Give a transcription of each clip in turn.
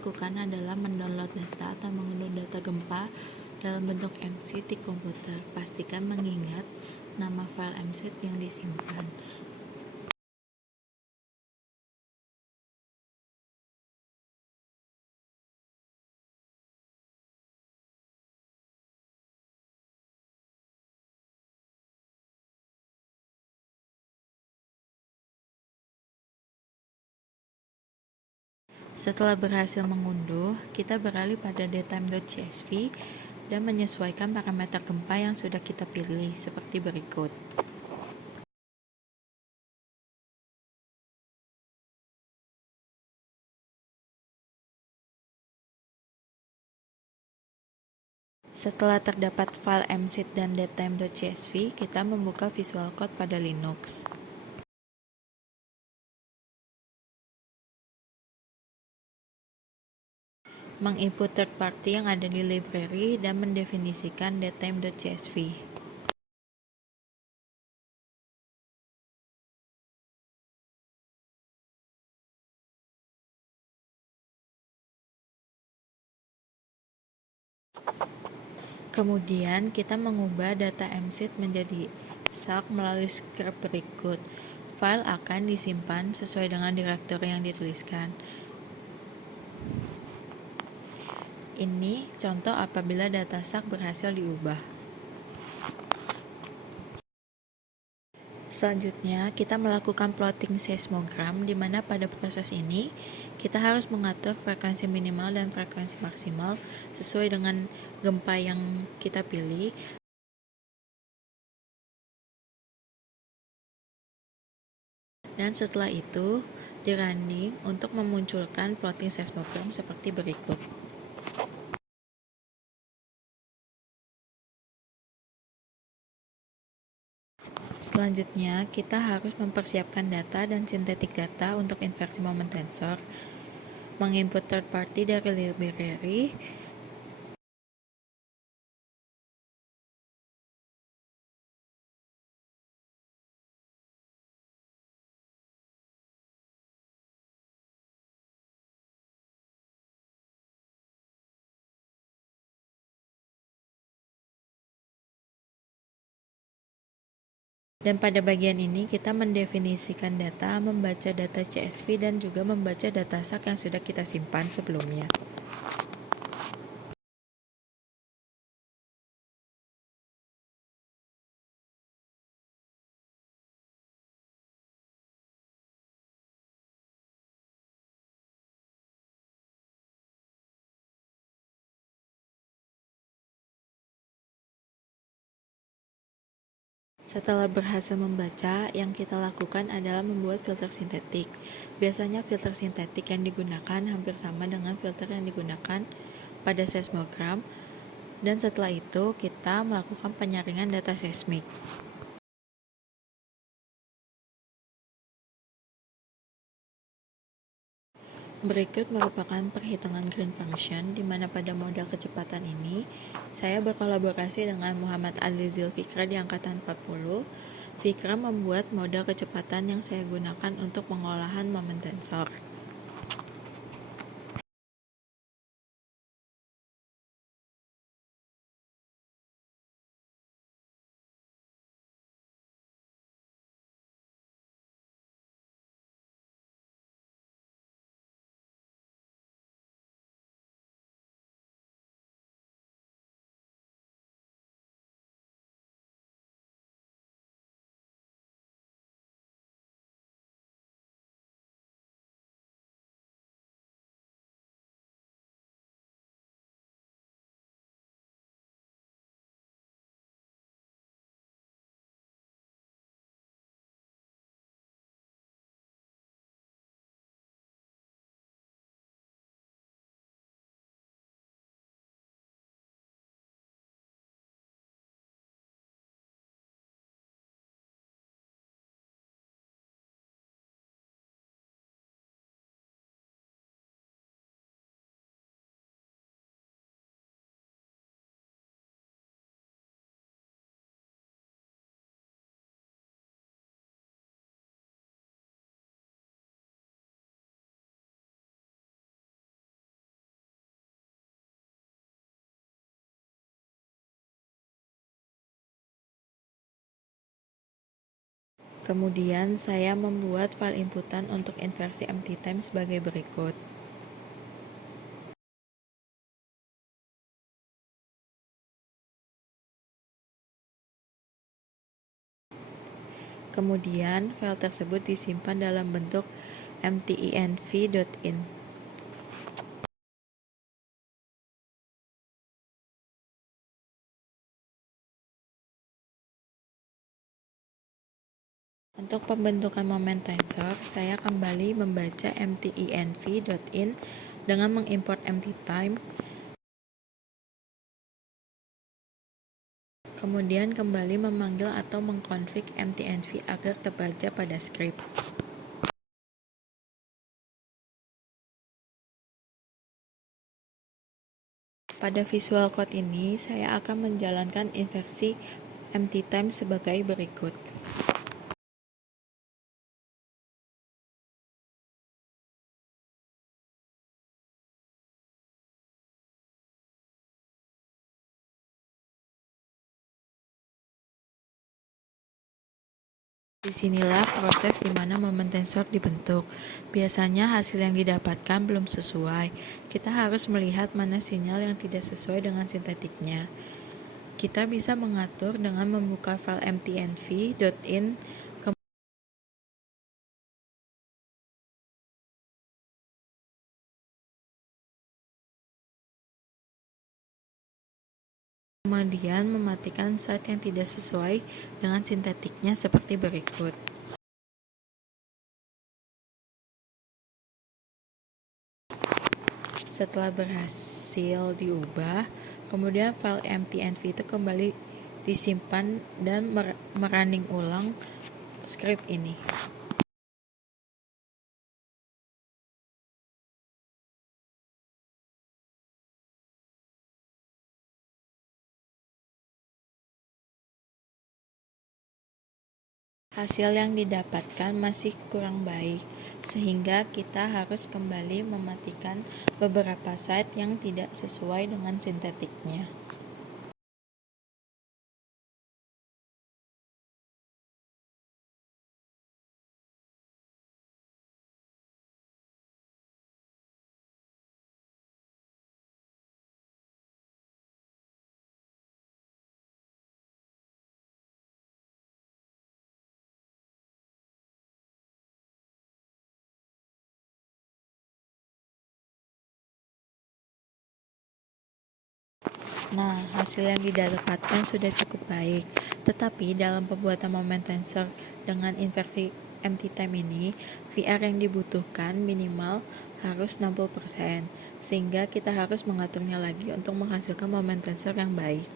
lakukan adalah mendownload data atau mengunduh data gempa dalam bentuk MSID di komputer. Pastikan mengingat nama file MSID yang disimpan. Setelah berhasil mengunduh, kita beralih pada datetime.csv dan menyesuaikan parameter gempa yang sudah kita pilih seperti berikut. Setelah terdapat file msid dan datetime.csv, kita membuka Visual Code pada Linux. Menginput third party yang ada di library dan mendefinisikan datetime.csv. Kemudian kita mengubah data msid menjadi SAC melalui script berikut. File akan disimpan sesuai dengan direktori yang dituliskan. Ini contoh apabila data SAC berhasil diubah. Selanjutnya, kita melakukan plotting seismogram, di mana pada proses ini kita harus mengatur frekuensi minimal dan frekuensi maksimal sesuai dengan gempa yang kita pilih. Dan setelah itu, di-running untuk memunculkan plotting seismogram seperti berikut. Selanjutnya, kita harus mempersiapkan data dan sintetik data untuk inversi moment tensor, menginput third party dari library, dan pada bagian ini kita mendefinisikan data, membaca data CSV, dan juga membaca data SAC yang sudah kita simpan sebelumnya. Setelah berhasil membaca, yang kita lakukan adalah membuat filter sintetik. Biasanya filter sintetik yang digunakan hampir sama dengan filter yang digunakan pada seismogram, dan setelah itu kita melakukan penyaringan data seismik. Berikut merupakan perhitungan green function, di mana pada model kecepatan ini, saya berkolaborasi dengan Muhammad Ali Zulfikra di Angkatan 40. Fikra membuat model kecepatan yang saya gunakan untuk pengolahan moment tensor. Kemudian saya membuat file inputan untuk inversi empty time sebagai berikut. Kemudian file tersebut disimpan dalam bentuk mtenv.in. Untuk pembentukan moment tensor, saya kembali membaca mtenv.in dengan mengimport empty time. Kemudian kembali memanggil atau mengkonfig mtenv agar terbaca pada script. Pada visual code ini, saya akan menjalankan inversi empty time sebagai berikut. Disinilah proses di mana moment tensor dibentuk. Biasanya hasil yang didapatkan belum sesuai. Kita harus melihat mana sinyal yang tidak sesuai dengan sintetiknya. Kita bisa mengatur dengan membuka file mtenv.in. Kemudian mematikan saat yang tidak sesuai dengan sintetiknya seperti berikut. Setelah berhasil diubah, kemudian file mtenv itu kembali disimpan dan merunning ulang script ini. Hasil yang didapatkan masih kurang baik, sehingga kita harus kembali mematikan beberapa site yang tidak sesuai dengan sintetiknya. Nah, hasil yang didapatkan sudah cukup baik. Tetapi dalam pembuatan moment tensor dengan inversi empty time ini, VR yang dibutuhkan minimal harus 60%, sehingga kita harus mengaturnya lagi untuk menghasilkan moment tensor yang baik.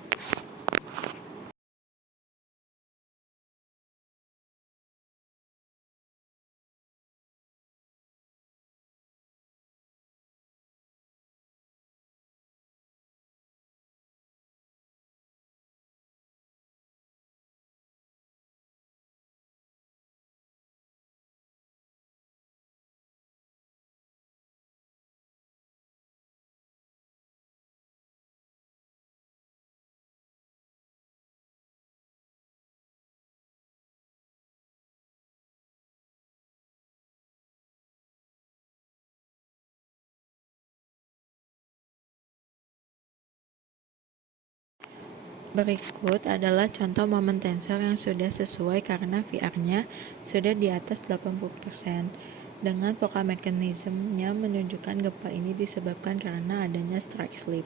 Berikut adalah contoh moment tensor yang sudah sesuai karena VR-nya sudah di atas 80%. Dengan vokal mekanismenya menunjukkan gempa ini disebabkan karena adanya strike slip.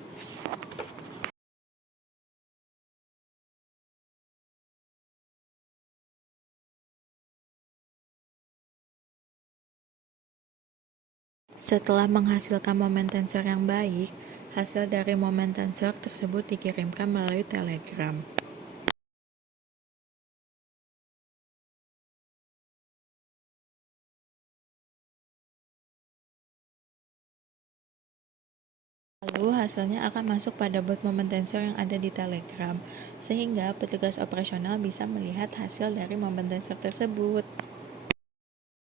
Setelah menghasilkan moment tensor yang baik, hasil dari moment tensor tersebut dikirimkan melalui Telegram. Lalu hasilnya akan masuk pada bot moment tensor yang ada di Telegram, sehingga petugas operasional bisa melihat hasil dari moment tensor tersebut.